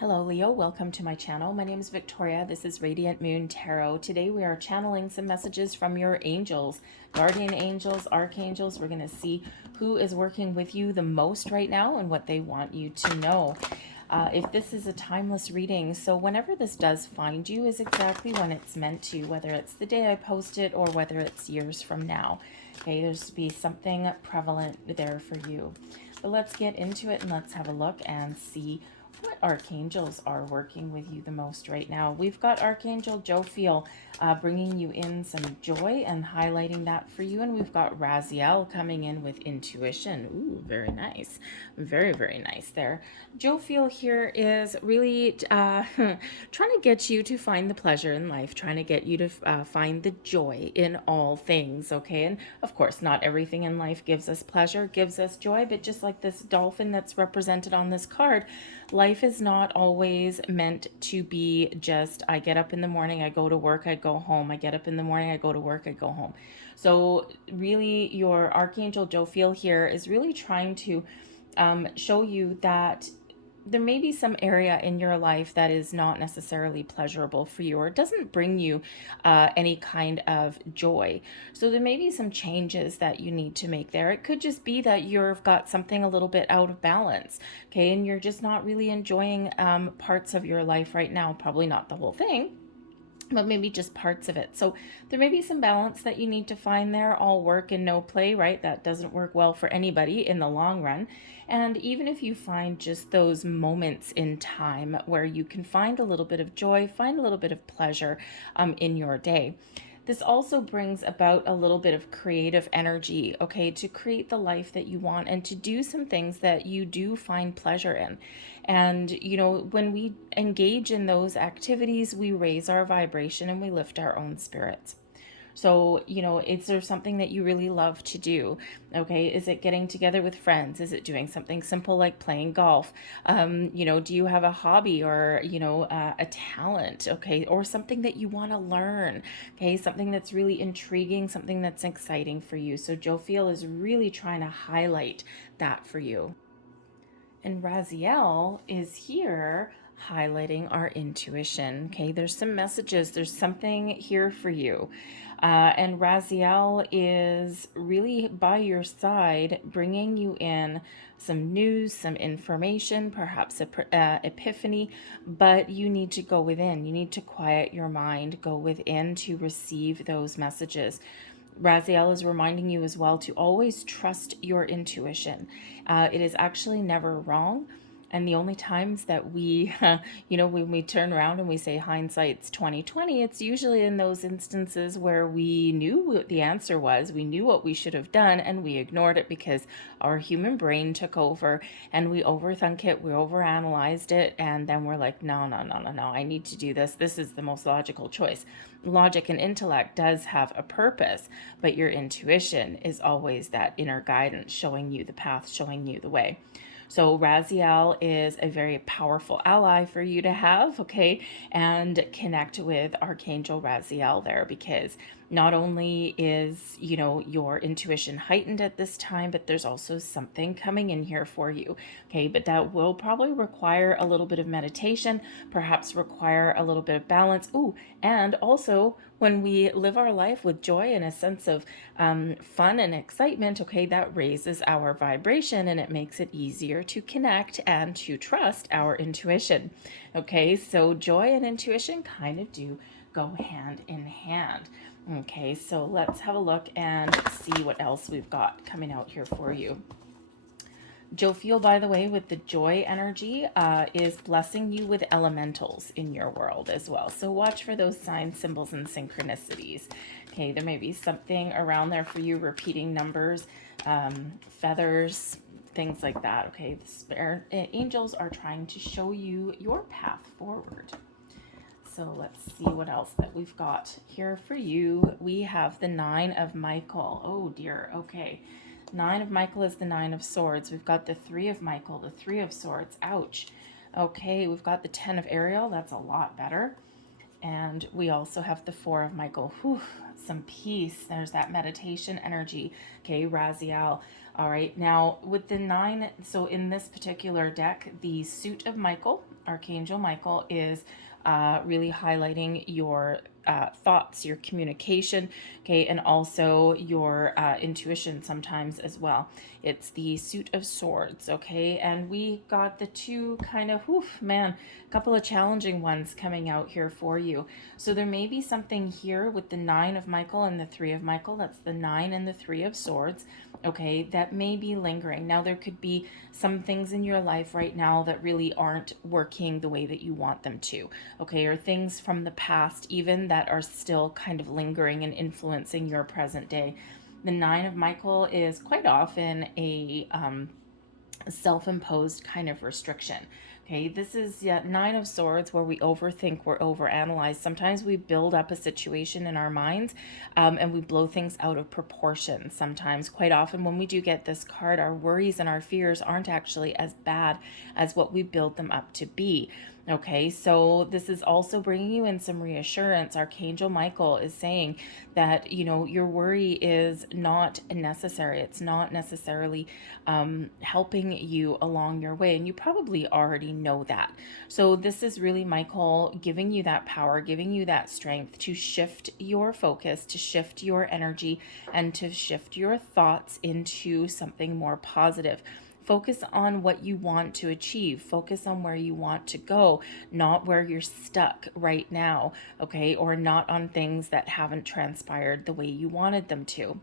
Hello Leo, welcome to my channel. My name is Victoria. This is Radiant Moon Tarot. Today we are channeling some messages from your angels, guardian angels, archangels. We're going to see who is working with you the most right now and what they want you to know. If this is a timeless reading, so whenever this does find you is exactly when it's meant to, whether it's the day I post it or whether it's years from now. Okay, there's to be something prevalent there for you. But let's get into it and let's have a look and see what archangels are working with you the most right now. We've got Archangel Jophiel bringing you in some joy and highlighting that for you. And we've got Raziel coming in with intuition. Ooh, very nice. Very, very nice there. Jophiel here is really trying to get you to find the pleasure in life, trying to get you to find the joy in all things, okay? And of course, not everything in life gives us pleasure, gives us joy, but just like this dolphin that's represented on this card, life is not always meant to be just, I get up in the morning, I go to work, I go home. I get up in the morning, I go to work, I go home. So really your Archangel Jophiel here is really trying to show you that there may be some area in your life that is not necessarily pleasurable for you, or it doesn't bring you any kind of joy. So there may be some changes that you need to make there. It could just be that you've got something a little bit out of balance, okay, and you're just not really enjoying parts of your life right now. Probably not the whole thing, but maybe just parts of it. So there may be some balance that you need to find there. All work and no play, right? That doesn't work well for anybody in the long run. And even if you find just those moments in time where you can find a little bit of joy, find a little bit of pleasure in your day. This also brings about a little bit of creative energy, okay, to create the life that you want and to do some things that you do find pleasure in. And, you know, when we engage in those activities, we raise our vibration and we lift our own spirits. So, you know, is there something that you really love to do? Okay, is it getting together with friends? Is it doing something simple like playing golf? You know, do you have a hobby or, you know, a talent? Okay, or something that you want to learn? Okay, something that's really intriguing, something that's exciting for you. So, Jophiel is really trying to highlight that for you. And Raziel is here highlighting our intuition. Okay, there's some messages, there's something here for you. And Raziel is really by your side, bringing you in some news, some information, perhaps a epiphany, but you need to go within. You need to quiet your mind, go within to receive those messages. Raziel is reminding you as well to always trust your intuition. It is actually never wrong. And the only times that we, you know, when we turn around and we say hindsight's 2020, it's usually in those instances where we knew what the answer was, we knew what we should have done, and we ignored it because our human brain took over and we overthink it, we overanalyzed it, and then we're like, no, no, no, no, no, I need to do this. This is the most logical choice. Logic and intellect does have a purpose, but your intuition is always that inner guidance showing you the path, showing you the way. So Raziel is a very powerful ally for you to have, okay? And connect with Archangel Raziel there, because not only is, you know, your intuition heightened at this time, but there's also something coming in here for you, okay? But that will probably require a little bit of meditation, perhaps require a little bit of balance. Ooh, and also when we live our life with joy and a sense of fun and excitement, okay, that raises our vibration and it makes it easier to connect and to trust our intuition. Okay, so joy and intuition kind of do go hand in hand. Okay, so let's have a look and see what else we've got coming out here for you. Jophiel, by the way, with the joy energy, is blessing you with elementals in your world as well. So watch for those signs, symbols, and synchronicities. Okay, there may be something around there for you, repeating numbers, feathers, things like that. Okay, the spirit angels are trying to show you your path forward. So let's see what else that we've got here for you. We have the Nine of Michael. Oh dear, okay. Nine of Michael is the Nine of Swords. We've got the Three of Michael, the Three of Swords. Ouch. Okay, we've got the Ten of Ariel. That's a lot better. And we also have the Four of Michael. Whew, some peace. There's that meditation energy. Okay, Raziel. All right, now with the nine, so in this particular deck, the Suit of Michael, Archangel Michael is really highlighting your thoughts, your communication, okay, and also your intuition sometimes as well. It's the Suit of Swords, okay, and we got the two kind of, man, a couple of challenging ones coming out here for you. So there may be something here with the Nine of Michael and the Three of Michael. That's the Nine and the Three of Swords, okay, that may be lingering. Now, there could be some things in your life right now that really aren't working the way that you want them to, okay, or things from the past even that are still kind of lingering and influencing your present day. The Nine of Michael is quite often a self-imposed kind of restriction. Okay, this is Nine of Swords, where we overthink, we're overanalyze. Sometimes we build up a situation in our minds and we blow things out of proportion. Sometimes, quite often, when we do get this card, our worries and our fears aren't actually as bad as what we build them up to be. Okay, so this is also bringing you in some reassurance. Archangel Michael is saying that, you know, your worry is not necessary. It's not necessarily helping you along your way. And you probably already know that. So this is really Michael giving you that power, giving you that strength to shift your focus, to shift your energy, and to shift your thoughts into something more positive. Focus on what you want to achieve. Focus on where you want to go, not where you're stuck right now, okay? Or not on things that haven't transpired the way you wanted them to.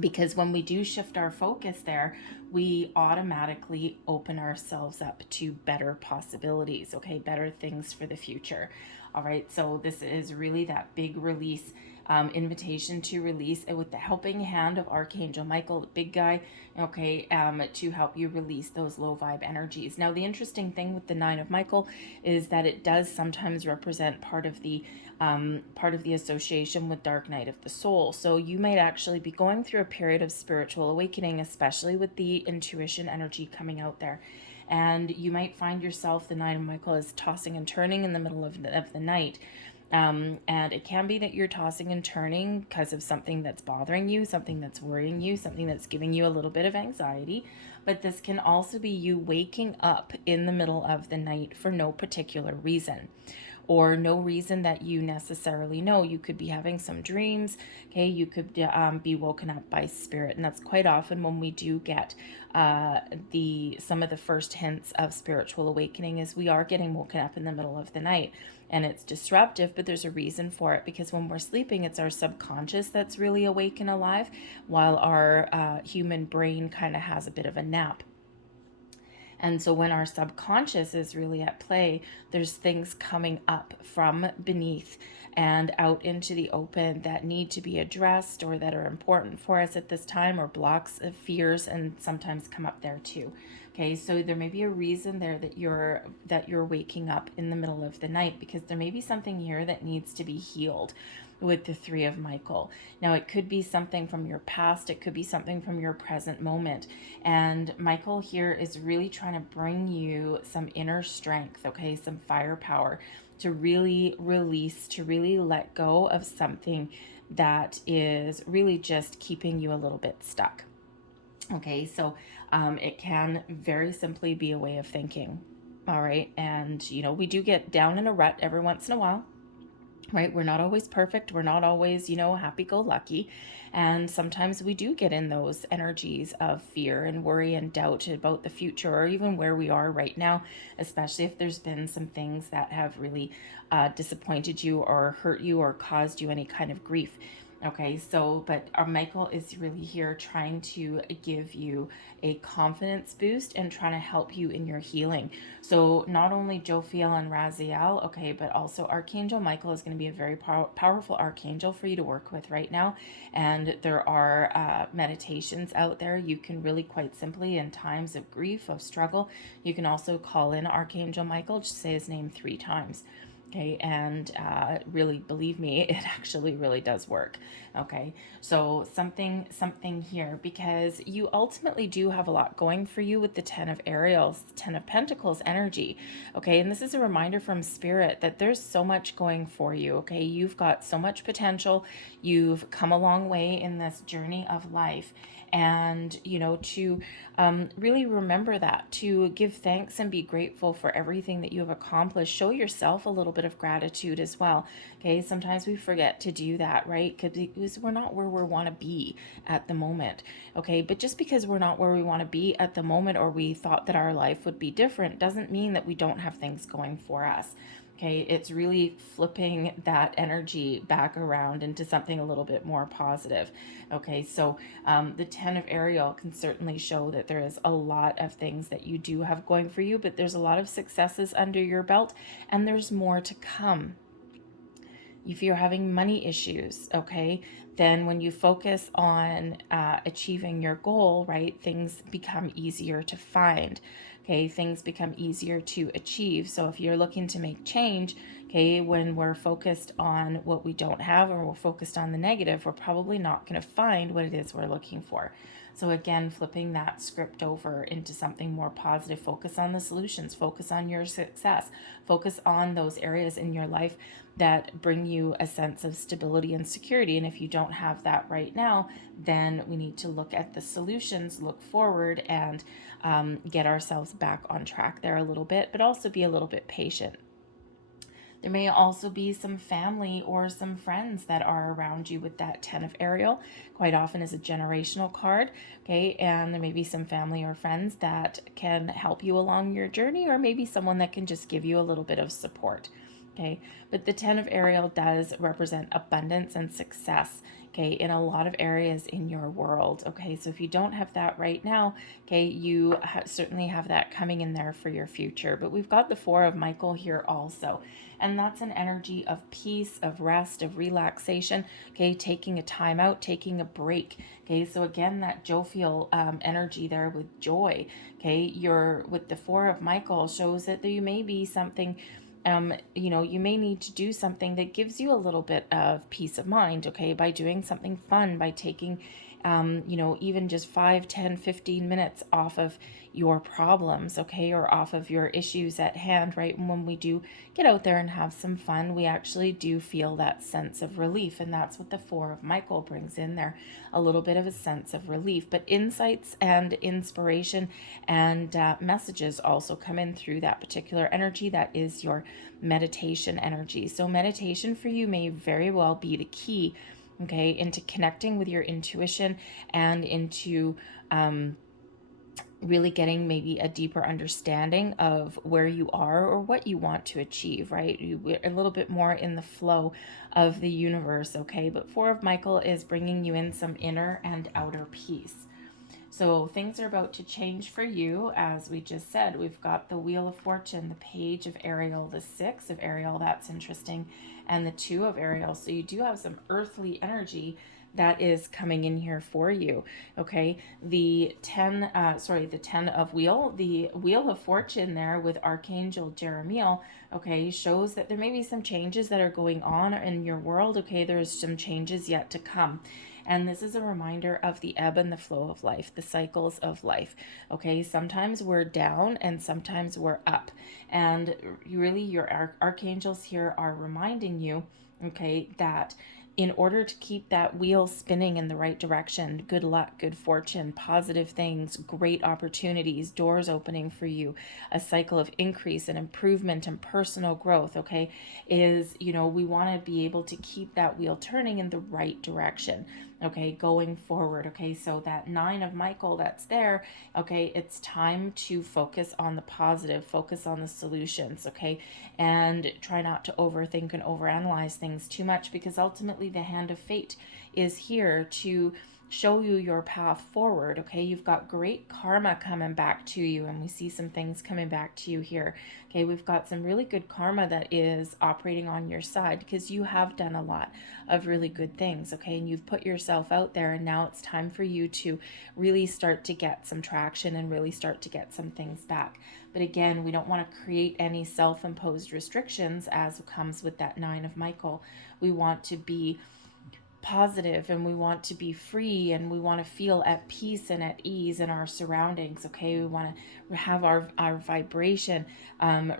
Because when we do shift our focus there, we automatically open ourselves up to better possibilities, okay? Better things for the future. All right, so this is really that big release, invitation to release with the helping hand of Archangel Michael, the big guy, okay, to help you release those low vibe energies. Now, the interesting thing with the Nine of Michael is that it does sometimes represent part of the association with Dark Night of the Soul. So you might actually be going through a period of spiritual awakening, especially with the intuition energy coming out there. And you might find yourself, the Nine of Michael is tossing and turning in the middle of the night. And it can be that you're tossing and turning because of something that's bothering you, something that's worrying you, something that's giving you a little bit of anxiety. But this can also be you waking up in the middle of the night for no particular reason, or no reason that you necessarily know. You could be having some dreams, okay? You could be woken up by spirit, and that's quite often when we do get some of the first hints of spiritual awakening is we are getting woken up in the middle of the night. And it's disruptive, but there's a reason for it, because when we're sleeping, it's our subconscious that's really awake and alive, while our human brain kind of has a bit of a nap. And so when our subconscious is really at play, there's things coming up from beneath and out into the open that need to be addressed or that are important for us at this time, or blocks of fears, and sometimes come up there too. Okay, so there may be a reason there that you're waking up in the middle of the night, because there may be something here that needs to be healed with the Three of Michael. Now, it could be something from your past, it could be something from your present moment. And Michael here is really trying to bring you some inner strength, okay, some firepower to really release, to really let go of something that is really just keeping you a little bit stuck. Okay, so it can very simply be a way of thinking. All right, and you know, we do get down in a rut every once in a while, right? We're not always perfect. We're not always, happy-go-lucky. And sometimes we do get in those energies of fear and worry and doubt about the future, or even where we are right now, especially if there's been some things that have really disappointed you or hurt you or caused you any kind of grief. Okay, so, but our Michael is really here trying to give you a confidence boost and trying to help you in your healing. So not only Jophiel and Raziel, okay, but also Archangel Michael is going to be a very powerful archangel for you to work with right now. And there are meditations out there. You can really quite simply, in times of grief, of struggle, you can also call in Archangel Michael, just say his name 3 times. Okay, and really, believe me, it actually really does work. Okay, so something here, because you ultimately do have a lot going for you with the Ten of Ariels, Ten of Pentacles energy. Okay, and this is a reminder from Spirit that there's so much going for you. Okay, you've got so much potential. You've come a long way in this journey of life, and to really remember that, to give thanks and be grateful for everything that you have accomplished. Show yourself a little bit of gratitude as well. Okay, sometimes we forget to do that, right? Because we're not where we want to be at the moment. Okay, but just because we're not where we want to be at the moment, or we thought that our life would be different, doesn't mean that we don't have things going for us. Okay, it's really flipping that energy back around into something a little bit more positive. Okay, so the Ten of Ariel can certainly show that there is a lot of things that you do have going for you, but there's a lot of successes under your belt, and there's more to come. If you're having money issues, okay, then when you focus on achieving your goal, right, things become easier to find. Okay, things become easier to achieve. So if you're looking to make change, okay, when we're focused on what we don't have, or we're focused on the negative, we're probably not going to find what it is we're looking for. So again, flipping that script over into something more positive. Focus on the solutions, focus on your success, focus on those areas in your life that bring you a sense of stability and security. And if you don't have that right now, then we need to look at the solutions, look forward, and get ourselves back on track there a little bit, but also be a little bit patient. There may also be some family or some friends that are around you with that Ten of Ariel. Quite often is a generational card, okay? And there may be some family or friends that can help you along your journey, or maybe someone that can just give you a little bit of support, okay? But the Ten of Ariel does represent abundance and success, okay, in a lot of areas in your world, okay? So if you don't have that right now, okay, you certainly have that coming in there for your future. But we've got the Four of Michael here also, and that's an energy of peace, of rest, of relaxation, okay, taking a time out, taking a break, okay? So again, that jovial energy there with joy, okay? You're with the Four of Michael shows that you may be something, you may need to do something that gives you a little bit of peace of mind, okay, by doing something fun, by taking even just 5, 10, 15 minutes off of your problems, okay, or off of your issues at hand, right? And when we do get out there and have some fun, we actually do feel that sense of relief. And that's what the Four of Michael brings in there, a little bit of a sense of relief. But insights and inspiration and messages also come in through that particular energy. That is your meditation energy. So meditation for you may very well be the key, okay, into connecting with your intuition and into really getting maybe a deeper understanding of where you are or what you want to achieve, right? We're a little bit more in the flow of the universe, okay? But Four of Michael is bringing you in some inner and outer peace. So things are about to change for you. As we just said, we've got the Wheel of Fortune, the Page of Ariel, the Six of Ariel, that's interesting, and the Two of Ariel. So you do have some earthly energy that is coming in here for you, okay? The 10 of Wheel, the Wheel of Fortune there with Archangel Jeremiel, okay, shows that there may be some changes that are going on in your world, okay? There's some changes yet to come. And this is a reminder of the ebb and the flow of life, the cycles of life. Okay, sometimes we're down and sometimes we're up. And really, your archangels here are reminding you, okay, that in order to keep that wheel spinning in the right direction, good luck, good fortune, positive things, great opportunities, doors opening for you, a cycle of increase and improvement and personal growth, okay, is, we want to be able to keep that wheel turning in the right direction, okay, going forward, okay? So that Nine of Michael that's there, okay, it's time to focus on the positive, focus on the solutions, okay? And try not to overthink and overanalyze things too much, because ultimately the hand of fate is here to show you your path forward. Okay, you've got great karma coming back to you, and we see some things coming back to you here. Okay, we've got some really good karma that is operating on your side because you have done a lot of really good things. Okay, and you've put yourself out there, and now it's time for you to really start to get some traction and really start to get some things back. But again, we don't want to create any self-imposed restrictions as comes with that Nine of Michael. We want to be positive, and we want to be free, and we want to feel at peace and at ease in our surroundings. Okay, we want to have our vibration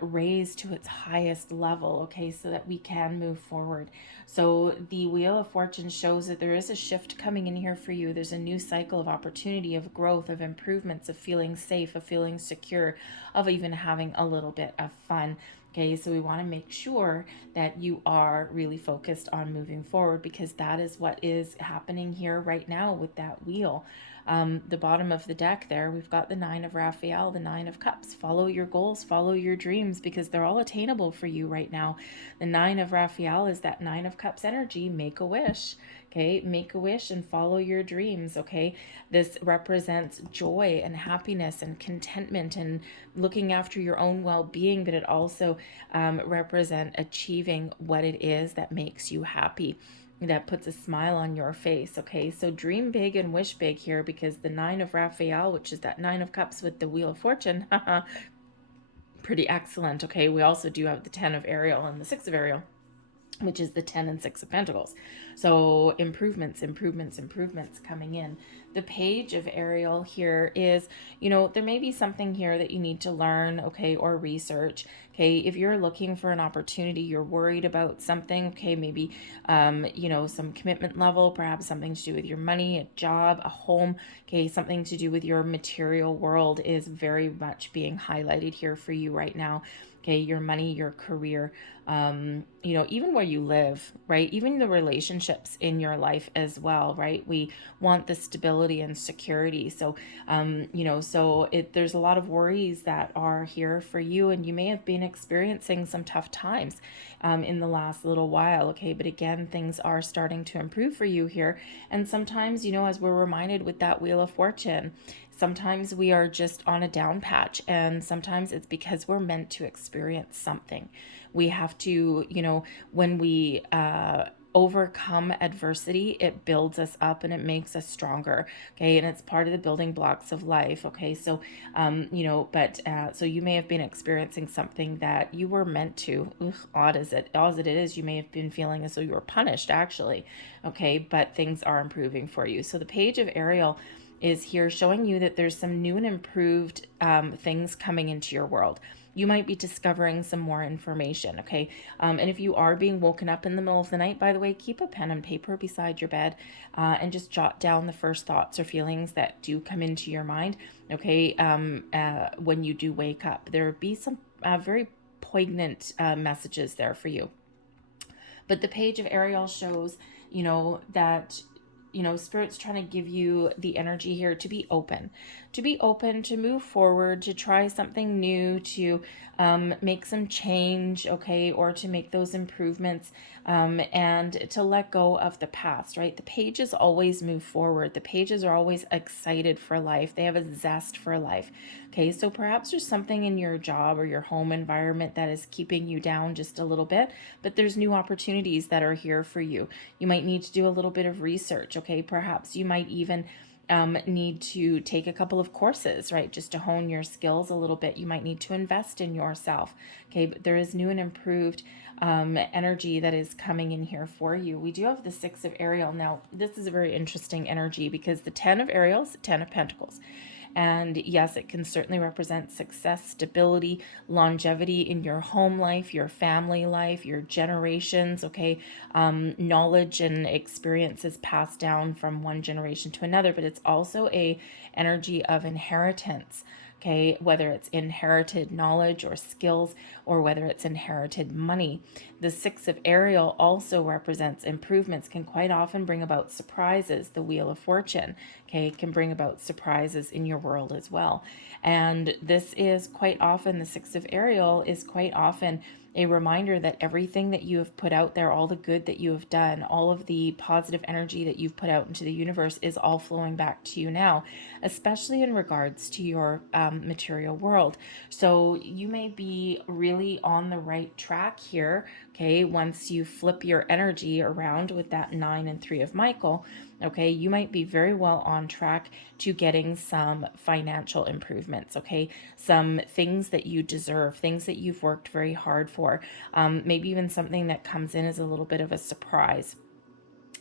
raised to its highest level, okay, so that we can move forward. So the Wheel of Fortune shows that there is a shift coming in here for you. There's a new cycle of opportunity, of growth, of improvements, of feeling safe, of feeling secure, of even having a little bit of fun. Okay, so we want to make sure that you are really focused on moving forward, because that is what is happening here right now with that wheel. The bottom of the deck there, we've got the Nine of Raphael, the Nine of Cups. Follow your goals, follow your dreams, because they're all attainable for you right now. The Nine of Raphael is that Nine of Cups energy. Make a wish. Okay, make a wish and follow your dreams. Okay, this represents joy and happiness and contentment and looking after your own well-being, but it also represent achieving what it is that makes you happy, that puts a smile on your face. Okay, so dream big and wish big here, because the Nine of Raphael, which is that Nine of Cups with the Wheel of Fortune, pretty excellent. Okay, we also do have the Ten of Ariel and the Six of Ariel, which is the 10 and 6 of Pentacles. So improvements coming in. The Page of Ariel here is, there may be something here that you need to learn, okay, or research. Okay, if you're looking for an opportunity, you're worried about something, okay, maybe, some commitment level, perhaps something to do with your money, a job, a home, okay, something to do with your material world is very much being highlighted here for you right now. Okay, your money, your career, even where you live, right? Even the relationships in your life as well, right? We want the stability and security. So, there's a lot of worries that are here for you, and you may have been experiencing some tough times in the last little while, okay? But again, things are starting to improve for you here. And sometimes, as we're reminded with that Wheel of Fortune, sometimes we are just on a down patch, and sometimes it's because we're meant to experience something. We have to, when we overcome adversity, it builds us up and it makes us stronger. Okay, and it's part of the building blocks of life. Okay, so so you may have been experiencing something that you were meant to. Odd as it is, you may have been feeling as though you were punished, actually. Okay, but things are improving for you. So the Page of Ariel is here showing you that there's some new and improved things coming into your world. You might be discovering some more information, okay? And if you are being woken up in the middle of the night, by the way, keep a pen and paper beside your bed and just jot down the first thoughts or feelings that do come into your mind, okay? When you do wake up, there will be some very poignant messages there for you. But the Page of Ariel shows, that Spirit's trying to give you the energy here to be open, to move forward, to try something new, to make some change, okay, or to make those improvements, and to let go of the past, right? The pages always move forward. The pages are always excited for life. They have a zest for life. Okay, so perhaps there's something in your job or your home environment that is keeping you down just a little bit, but there's new opportunities that are here for you. You might need to do a little bit of research, okay? Perhaps you might even need to take a couple of courses, right? Just to hone your skills a little bit. You might need to invest in yourself, okay? But there is new and improved energy that is coming in here for you. We do have the Six of Ariel. Now, this is a very interesting energy because the 10 of Ariel is the 10 of Pentacles. And yes, it can certainly represent success, stability, longevity in your home life, your family life, your generations, okay? Knowledge and experiences passed down from one generation to another, but it's also a energy of inheritance. Okay, whether it's inherited knowledge or skills, or whether it's inherited money. The Six of Ariel also represents improvements, can quite often bring about surprises. The Wheel of Fortune, okay, can bring about surprises in your world as well. And this is quite often, the Six of Ariel is quite often a reminder that everything that you have put out there, all the good that you have done, all of the positive energy that you've put out into the universe is all flowing back to you now, especially in regards to your material world. So you may be really on the right track here, okay, once you flip your energy around with that 9 and 3 of Michael. Okay, you might be very well on track to getting some financial improvements, okay? Some things that you deserve, things that you've worked very hard for, maybe even something that comes in as a little bit of a surprise,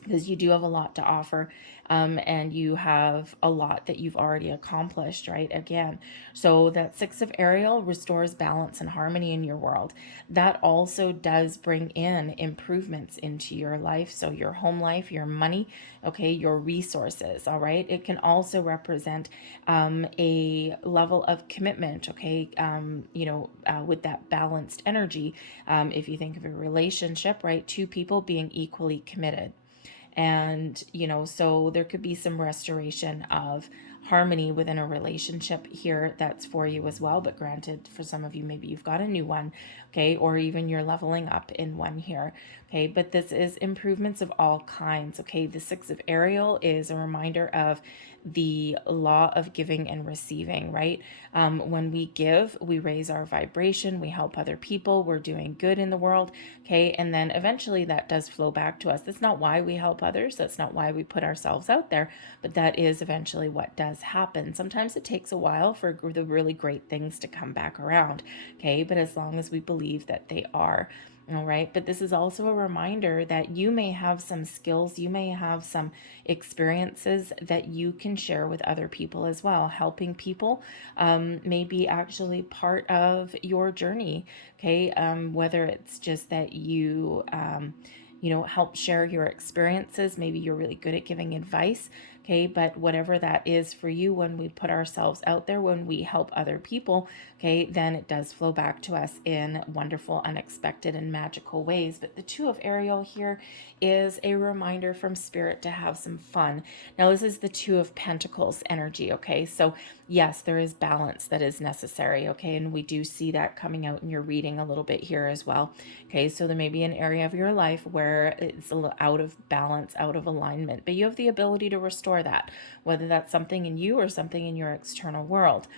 because you do have a lot to offer, and you have a lot that you've already accomplished, right? Again, so that 6 of Ariel restores balance and harmony in your world. That also does bring in improvements into your life, so your home life, your money, okay, your resources, all right? It can also represent a level of commitment, okay, with that balanced energy. If you think of a relationship, right, 2 people being equally committed. And, so there could be some restoration of harmony within a relationship here that's for you as well. But granted, for some of you, maybe you've got a new one, okay, or even you're leveling up in one here, okay. But this is improvements of all kinds, okay. The 6 of Ariel is a reminder of the law of giving and receiving, right? When we give, we raise our vibration, we help other people, we're doing good in the world, okay? And then eventually that does flow back to us. That's not why we help others, that's not why we put ourselves out there, but that is eventually what does happen. Sometimes it takes a while for the really great things to come back around, okay? But as long as we believe that they are. All right. But this is also a reminder that you may have some skills, you may have some experiences that you can share with other people as well. Helping people may be actually part of your journey. Okay. Whether it's just that you, help share your experiences. Maybe you're really good at giving advice. Okay, but whatever that is for you, when we put ourselves out there, when we help other people, okay, then it does flow back to us in wonderful, unexpected, and magical ways. But the 2 of Ariel here is a reminder from Spirit to have some fun. Now, this is the 2 of Pentacles energy, okay? So, yes, there is balance that is necessary, okay? And we do see that coming out in your reading a little bit here as well, okay? So there may be an area of your life where it's a little out of balance, out of alignment, but you have the ability to restore that, whether that's something in you or something in your external world.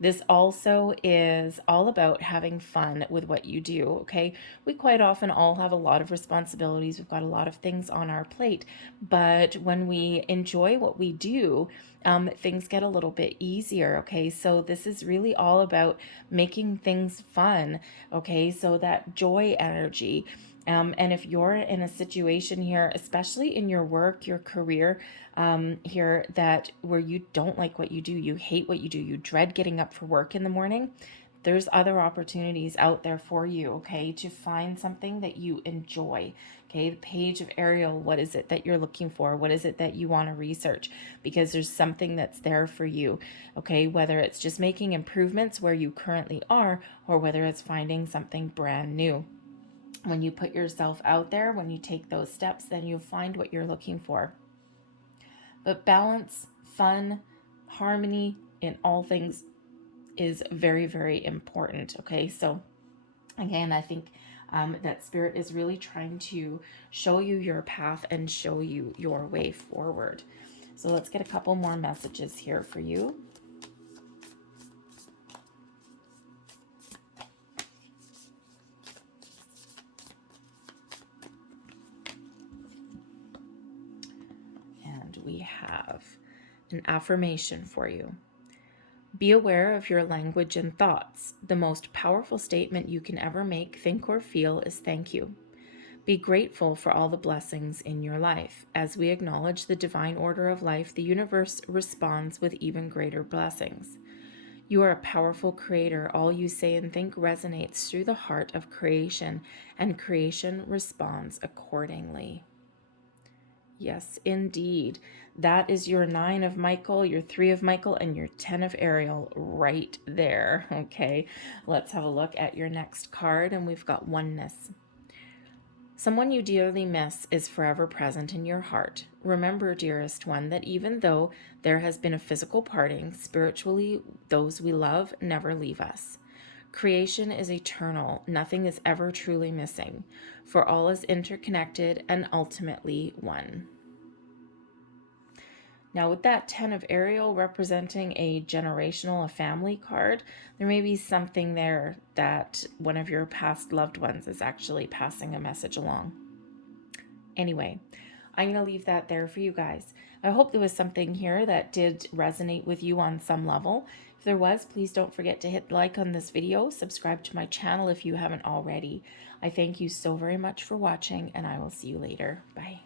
This also is all about having fun with what you do, okay? We quite often all have a lot of responsibilities. We've got a lot of things on our plate, but when we enjoy what we do, things get a little bit easier, okay? So this is really all about making things fun, okay? So that joy energy. And if you're in a situation here, especially in your work, your career, here, that where you don't like what you do, you hate what you do, you dread getting up for work in the morning, there's other opportunities out there for you, okay, to find something that you enjoy. Okay, the Page of Ariel, what is it that you're looking for? What is it that you want to research? Because there's something that's there for you, okay, whether it's just making improvements where you currently are, or whether it's finding something brand new. When you put yourself out there, when you take those steps, then you'll find what you're looking for. But balance, fun, harmony in all things is very, very important. Okay, so again, I think that Spirit is really trying to show you your path and show you your way forward. So let's get a couple more messages here for you. And we have an affirmation for you. Be aware of your language and thoughts. The most powerful statement you can ever make, think, or feel is thank you. Be grateful for all the blessings in your life. As we acknowledge the divine order of life, the universe responds with even greater blessings. You are a powerful creator. All you say and think resonates through the heart of creation, and creation responds accordingly. Yes, indeed. That is your 9 of Michael, your 3 of Michael, and your 10 of Ariel right there. Okay, let's have a look at your next card, and we've got oneness. Someone you dearly miss is forever present in your heart. Remember, dearest one, that even though there has been a physical parting, spiritually, those we love never leave us. Creation is eternal. Nothing is ever truly missing, for all is interconnected and ultimately one. Now, with that 10 of Ariel representing a generational, a family card, there may be something there that one of your past loved ones is actually passing a message along. Anyway, I'm going to leave that there for you guys. I hope there was something here that did resonate with you on some level. If there was, please don't forget to hit like on this video, subscribe to my channel if you haven't already. I thank you so very much for watching, and I will see you later. Bye.